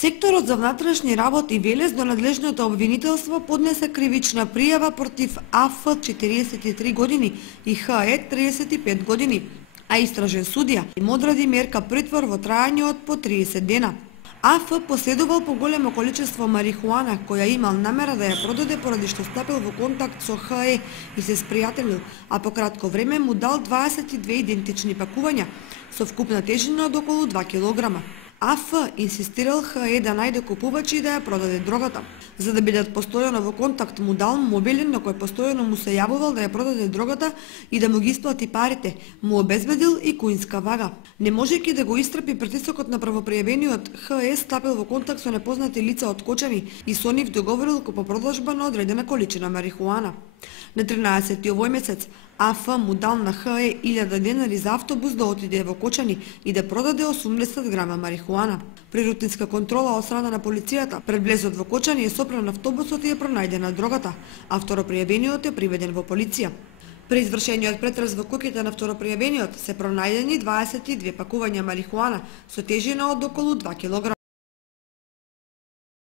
Секторот за внатрешни работи Велес до надлежното обвинителство поднесе кривична пријава против АФ 43 години и ХЕ 35 години, а истражен судија им одреди мерка притвор во трајање од по 30 дена. АФ поседувал поголемо количество марихуана која имал намера да ја продаде поради што стапил во контакт со ХЕ и се спријателил, а по кратко време му дал 22 идентични пакувања со вкупна тежина од околу 2 килограма. АФ инсистирал ХЕ да најде купувачи и да ја продаде дрогата. За да бидат постојано во контакт му дал мобилен на кој постојано му се јавувал да ја продаде дрогата и да му ги исплати парите, му обезбедил и куинска вага. Не можејќи да го истрпи притисокот на правопријавениот, ХЕ стапил во контакт со непознати лица од Кочани и со нив договорил купопродажба на одредена количина марихуана. На 13 овој месец АФ му дал на ХЕ 1000 денари за автобус да отиде во Кочани и да продаде 80 грама марихуана. При рутинска контрола од страна на полицијата пред влезот во Кочани е сопран автобусот и е пронајдена дрогата, а второпријавениот е приведен во полиција. При извршениот претрес во куќата на второпријавениот се пронајдени 22 пакувања марихуана со тежина од околу 2 кг.